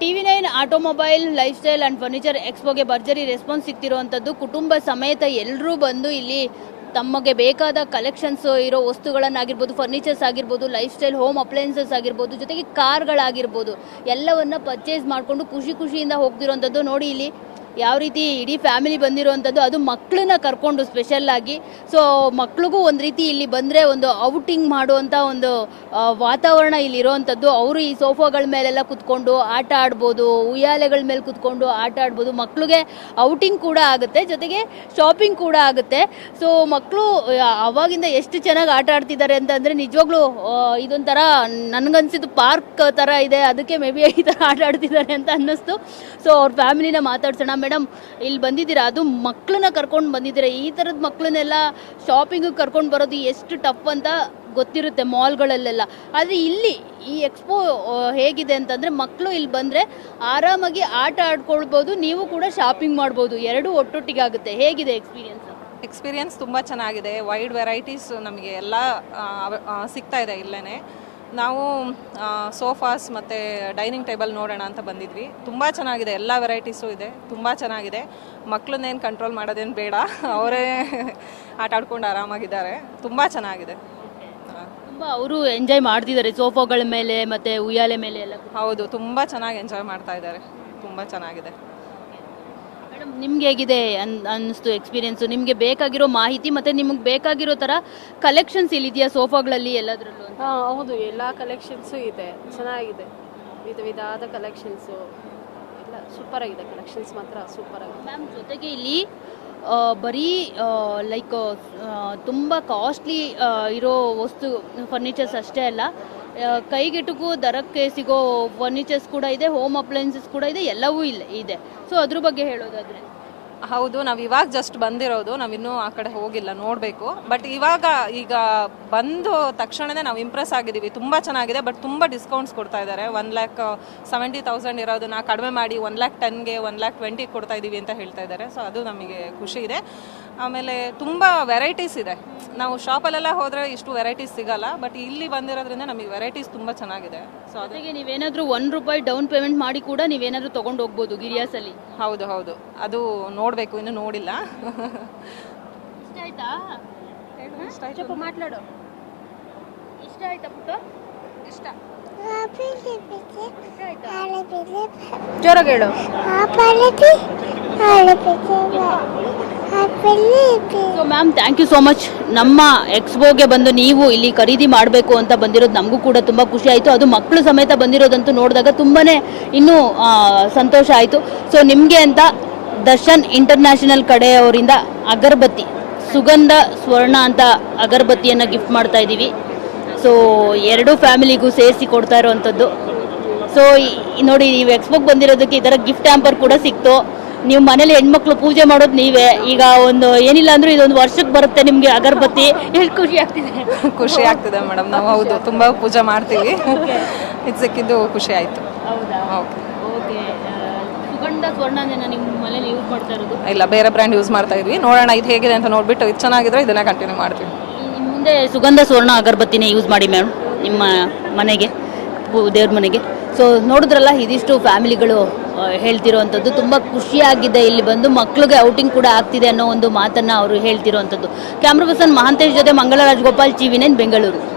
TV nine automobile lifestyle and furniture ಎಕ್ಸ್ಪೋಗೆ ಭರ್ಜರಿ response ಸಿಗ್ತಿರುವಂಥದ್ದು. ಕುಟುಂಬ ಸಮೇತ ಎಲ್ಲರೂ ಬಂದು ಇಲ್ಲಿ ತಮಗೆ ಬೇಕಾದ ಕಲೆಕ್ಷನ್ಸ್ ಇರೋ ವಸ್ತುಗಳನ್ನಾಗಿರ್ಬೋದು ಫರ್ನಿಚರ್ಸ್ ಆಗಿರ್ಬೋದು ಲೈಫ್ ಸ್ಟೈಲ್ ಹೋಮ್ ಅಪ್ಲಯನ್ಸಸ್ ಆಗಿರ್ಬೋದು, ಜೊತೆಗೆ ಕಾರ್ಗಳಾಗಿರ್ಬೋದು ಎಲ್ಲವನ್ನ ಪರ್ಚೇಸ್ ಮಾಡಿಕೊಂಡು ಖುಷಿ ಖುಷಿಯಿಂದ ಹೋಗ್ತಿರೋಂಥದ್ದು ನೋಡಿ ಇಲ್ಲಿ ಯಾವ ರೀತಿ ಇಡೀ ಫ್ಯಾಮಿಲಿ ಬಂದಿರುವಂಥದ್ದು, ಅದು ಮಕ್ಕಳನ್ನ ಕರ್ಕೊಂಡು ಸ್ಪೆಷಲ್ ಆಗಿ. ಸೊ ಮಕ್ಳಿಗೂ ಒಂದು ರೀತಿ ಇಲ್ಲಿ ಬಂದರೆ ಒಂದು ಔಟಿಂಗ್ ಮಾಡುವಂಥ ಒಂದು ವಾತಾವರಣ ಇಲ್ಲಿ ಇರುವಂಥದ್ದು. ಅವರು ಈ ಸೋಫಾಗಳ ಮೇಲೆಲ್ಲ ಕುತ್ಕೊಂಡು ಆಟ ಆಡ್ಬೋದು, ಉಯ್ಯಾಲೆಗಳ ಮೇಲೆ ಕುತ್ಕೊಂಡು ಆಟ ಆಡ್ಬೋದು. ಮಕ್ಕಳಿಗೆ ಔಟಿಂಗ್ ಕೂಡ ಆಗುತ್ತೆ, ಜೊತೆಗೆ ಶಾಪಿಂಗ್ ಕೂಡ ಆಗುತ್ತೆ. ಸೊ ಮಕ್ಕಳು ಅವಾಗಿಂದ ಎಷ್ಟು ಚೆನ್ನಾಗಿ ಆಟ ಆಡ್ತಿದ್ದಾರೆ ಅಂತಂದರೆ ನಿಜವಾಗ್ಲೂ ಇದೊಂಥರ ನನಗನ್ಸಿದ್ದು ಪಾರ್ಕ್ ಥರ ಇದೆ. ಅದಕ್ಕೆ ಮೇ ಬಿ ಈ ಥರ ಆಟ ಆಡ್ತಿದ್ದಾರೆ ಅಂತ ಅನ್ನಿಸ್ತು. ಸೊ ಅವ್ರ ಫ್ಯಾಮಿಲಿನ ಮಾತಾಡ್ಸೋಣ. ಮೇಡಮ್, ಇಲ್ಲಿ ಬಂದಿದ್ದೀರಾ? ಅದು ಮಕ್ಕಳನ್ನ ಕರ್ಕೊಂಡು ಬಂದಿದ್ದೀರಾ? ಈ ಥರದ ಮಕ್ಕಳನ್ನೆಲ್ಲ ಶಾಪಿಂಗ್ ಕರ್ಕೊಂಡು ಬರೋದು ಎಷ್ಟು ಟಫ್ ಅಂತ ಗೊತ್ತಿರುತ್ತೆ ಮಾಲ್ಗಳಲ್ಲೆಲ್ಲ ಆದರೆ ಇಲ್ಲಿ ಈ ಎಕ್ಸ್ಪೋ ಹೇಗಿದೆ ಅಂತಂದರೆ ಮಕ್ಕಳು ಇಲ್ಲಿ ಬಂದರೆ ಆರಾಮಾಗಿ ಆಟ ಆಡ್ಕೊಳ್ಬೋದು, ನೀವು ಕೂಡ ಶಾಪಿಂಗ್ ಮಾಡ್ಬೋದು. ಎರಡೂ ಒಟ್ಟೊಟ್ಟಿಗೆ ಆಗುತ್ತೆ ಹೇಗಿದೆ ಎಕ್ಸ್ಪೀರಿಯನ್ಸ್ ಎಕ್ಸ್ಪೀರಿಯನ್ಸ್ ತುಂಬ ಚೆನ್ನಾಗಿದೆ. ವೈಡ್ ವೆರೈಟೀಸ್ ನಮಗೆ ಎಲ್ಲ ಸಿಗ್ತಾ ಇದೆ ಇಲ್ಲೇ ನಾವು ಸೋಫಾಸ್ ಮತ್ತು ಡೈನಿಂಗ್ ಟೇಬಲ್ ನೋಡೋಣ ಅಂತ ಬಂದಿದ್ವಿ. ತುಂಬ ಚೆನ್ನಾಗಿದೆ ಎಲ್ಲ ವೆರೈಟೀಸು ಇದೆ ತುಂಬ ಚೆನ್ನಾಗಿದೆ. ಮಕ್ಕಳನ್ನೇನು ಕಂಟ್ರೋಲ್ ಮಾಡೋದೇನು ಬೇಡ ಅವರೇ ಆಟ ಆಡ್ಕೊಂಡು ಆರಾಮಾಗಿದ್ದಾರೆ ತುಂಬ ಚೆನ್ನಾಗಿದೆ. ತುಂಬ ಅವರು ಎಂಜಾಯ್ ಮಾಡ್ತಿದ್ದಾರೆ ಸೋಫಾಗಳ ಮೇಲೆ ಮತ್ತು ಉಯ್ಯಾಲೆ ಮೇಲೆ ಎಲ್ಲ. ಹೌದು ತುಂಬ ಚೆನ್ನಾಗಿ ಎಂಜಾಯ್ ಮಾಡ್ತಾ ಇದ್ದಾರೆ ತುಂಬ ಚೆನ್ನಾಗಿದೆ. ನಿಮ್ಗೆ ಹೇಗಿದೆ ಅನ್ ಅನ್ನಿಸ್ತು ಎಕ್ಸ್ಪೀರಿಯನ್ಸು ನಿಮಗೆ ಬೇಕಾಗಿರೋ ಮಾಹಿತಿ ಮತ್ತು ನಿಮಗೆ ಬೇಕಾಗಿರೋ ಥರ ಕಲೆಕ್ಷನ್ಸ್ ಇಲ್ಲಿದೆಯಾ ಸೋಫಾಗಳಲ್ಲಿ ಎಲ್ಲದರಲ್ಲೂ ಹಾ, ಹೌದು. ಎಲ್ಲ ಕಲೆಕ್ಷನ್ಸು ಇದೆ. ಚೆನ್ನಾಗಿದೆ. ವಿಧ ವಿಧವಾದ ಕಲೆಕ್ಷನ್ಸು ಎಲ್ಲ ಸೂಪರ್ ಆಗಿದೆ. ಕಲೆಕ್ಷನ್ಸ್ ಮಾತ್ರ ಸೂಪರ್ ಆಗಿದೆ. ಮ್ಯಾಮ್ ಜೊತೆಗೆ ಇಲ್ಲಿ ಬರೀ ಲೈಕ್ ತುಂಬ ಕಾಸ್ಟ್ಲಿ ಇರೋ ವಸ್ತು ಫರ್ನಿಚರ್ಸ್ ಅಷ್ಟೇ ಅಲ್ಲ. ಕೈಗೆಟುಕು ದರಕ್ಕೆ ಸಿಗೋ ಫರ್ನಿಚರ್ಸ್ ಕೂಡ ಇದೆ ಹೋಮ್ ಅಪ್ಲಯನ್ಸಸ್ ಕೂಡ ಇದೆ, ಎಲ್ಲವೂ ಇಲ್ಲ, ಇದೆ. ಸೊ ಅದ್ರ ಬಗ್ಗೆ ಹೇಳೋದಾದ್ರೆ. ಹೌದು ನಾವು ಇವಾಗ ಜಸ್ಟ್ ಬಂದಿರೋದು ನಾವಿನ್ನೂ ಆ ಕಡೆ ಹೋಗಿಲ್ಲ ನೋಡಬೇಕು. ಬಟ್ ಇವಾಗ ಈಗ ಬಂದು ತಕ್ಷಣನೇ ನಾವು ಇಂಪ್ರೆಸ್ ಆಗಿದ್ದೀವಿ ತುಂಬ ಚೆನ್ನಾಗಿದೆ ಬಟ್ ತುಂಬ ಡಿಸ್ಕೌಂಟ್ಸ್ ಕೊಡ್ತಾ ಇದ್ದಾರೆ ಒನ್ ಲ್ಯಾಕ್ ಸೆವೆಂಟಿ ತೌಸಂಡ್ ಇರೋದನ್ನ ಕಡಿಮೆ ಮಾಡಿ ಒನ್ ಲ್ಯಾಕ್ ಟೆನ್ಗೆ ಒನ್ ಲ್ಯಾಕ್ ಟ್ವೆಂಟಿ ಕೊಡ್ತಾ ಇದ್ದೀವಿ ಅಂತ ಹೇಳ್ತಾ ಇದ್ದಾರೆ ಸೊ ಅದು ನಮಗೆ ಖುಷಿ ಇದೆ. ಆಮೇಲೆ ತುಂಬ ವೆರೈಟೀಸ್ ಇದೆ. ನಾವು ಶಾಪಲ್ಲೆಲ್ಲ ಹೋದರೆ ಇಷ್ಟು ವೆರೈಟೀಸ್ ಸಿಗಲ್ಲ ಬಟ್ ಇಲ್ಲಿ ಬಂದಿರೋದ್ರಿಂದ ನಮಗೆ ವೆರೈಟೀಸ್ ತುಂಬ ಚೆನ್ನಾಗಿದೆ. ಸೊ ಅದಕ್ಕೆ ನೀವೇನಾದರೂ ಒನ್ ರೂಪಾಯಿ ಡೌನ್ ಪೇಮೆಂಟ್ ಮಾಡಿ ಕೂಡ ನೀವೇನಾದರೂ ತೊಗೊಂಡು ಹೋಗ್ಬೋದು ಗಿರಿಯಾಸಲ್ಲಿ ಹೌದು ಹೌದು. ಅದು ನೋಡಬೇಕು ಇನ್ನೂ ನೋಡಿಲ್ಲ. ಇಷ್ಟ ಆಯ್ತಾ? ಸ್ವಲ್ಪ ಮಾತಾಡು. ಇಷ್ಟ ಆಯ್ತಾ ಪುಟ್ಟ? ಇಷ್ಟ. ಇಷ್ಟ ಆಯ್ತಾ? ಜೋರಾಗಿ ಹೇಳು. So ma'am thank you so much ನಮ್ಮ ಎಕ್ಸ್ಪೋಗೆ ಬಂದು ನೀವು ಇಲ್ಲಿ ಖರೀದಿ ಮಾಡಬೇಕು ಅಂತ ಬಂದಿರೋದು ನಮಗೂ ಕೂಡ ತುಂಬ ಖುಷಿ ಆಯಿತು. ಅದು ಮಕ್ಕಳು ಸಮೇತ ಬಂದಿರೋದಂತೂ ನೋಡಿದಾಗ ತುಂಬಾ ಇನ್ನೂ ಆ, ಸಂತೋಷ ಆಯಿತು. ಸೊ ನಿಮಗೆ ಅಂತ ದರ್ಶನ್ ಇಂಟರ್ನ್ಯಾಷನಲ್ ಕಡೆಯವರಿಂದ ಅಗರಬತ್ತಿ ಸುಗಂಧ ಸ್ವರ್ಣ ಅಂತ ಅಗರಬತ್ತಿಯನ್ನು ಗಿಫ್ಟ್ ಮಾಡ್ತಾ ಇದ್ದೀವಿ. ಸೊ ಎರಡೂ ಫ್ಯಾಮಿಲಿಗೂ ಸೇರಿಸಿ ಕೊಡ್ತಾ ಇರುವಂಥದ್ದು. ಸೊ ನೋಡಿ ನೀವು ಎಕ್ಸ್ಪೋಗೆ ಬಂದಿರೋದಕ್ಕೆ ಈ ಥರ ಗಿಫ್ಟ್ ಹ್ಯಾಂಪರ್ ಕೂಡ ಸಿಕ್ತು. ನೀವು ಮನೇಲಿ ಹೆಣ್ಮಕ್ಳು ಪೂಜೆ ಮಾಡೋದು ನೀವೇ. ಈಗ ಒಂದು ಏನಿಲ್ಲ ಅಂದ್ರೂ ಇದೊಂದು ವರ್ಷಕ್ಕೆ ಬರುತ್ತೆ ನಿಮಗೆ ಅಗರಬತ್ತಿ. ಹೇಳಿ ಖುಷಿ ಆಗ್ತಿದೆ. ಖುಷಿ ಆಗ್ತಿದೆ ಮೇಡಮ್ ನಾವು ಹೌದು ತುಂಬಾ ಪೂಜೆ ಮಾಡ್ತೀವಿ. ಇದು ಸಿಕ್ಕಿದ್ದು ಖುಷಿ ಆಯ್ತು. ಹೌದಾ? ಓಕೆ ಸ್ವರ್ಣನ ನಿಮ್ಮ ಮನೇಲಿ ಯೂಸ್ ಮಾಡ್ತಾ ಇರೋದು? ಇಲ್ಲ ಬೇರೆ ಬ್ರ್ಯಾಂಡ್ ಯೂಸ್ ಮಾಡ್ತಾ ಇದ್ವಿ. ನೋಡೋಣ ಇದು ಹೇಗಿದೆ ಅಂತ ನೋಡ್ಬಿಟ್ಟು ಇದು ಚೆನ್ನಾಗಿದ್ರೆ ಇದನ್ನ ಕಂಟಿನ್ಯೂ ಮಾಡ್ತೀವಿ. ಮುಂದೆ ಸುಗಂಧ ಸುವರ್ಣ ಅಗರಬತ್ತಿನೇ ಯೂಸ್ ಮಾಡಿ ಮ್ಯಾಮ್ ನಿಮ್ಮ ಮನೆಗೆ ಪೂ- ದೇವ್ರ ಮನೆಗೆ. ಸೊ ನೋಡಿದ್ರಲ್ಲ ಇದಿಷ್ಟು ಫ್ಯಾಮಿಲಿಗಳು ಹೇಳ್ತಿರುವಂಥದ್ದು. ತುಂಬ ಖುಷಿಯಾಗಿದೆ ಇಲ್ಲಿ ಬಂದು. ಮಕ್ಕಳಿಗೆ ಔಟಿಂಗ್ ಕೂಡ ಆಗ್ತಿದೆ ಅನ್ನೋ ಒಂದು ಮಾತನ್ನು ಅವರು ಹೇಳ್ತಿರೋವಂಥದ್ದು. ಕ್ಯಾಮ್ರಾ ಪರ್ಸನ್ ಮಹಾಂತೇಶ್ ಜೊತೆ Mangalraj Gopal T V nine Bengaluru.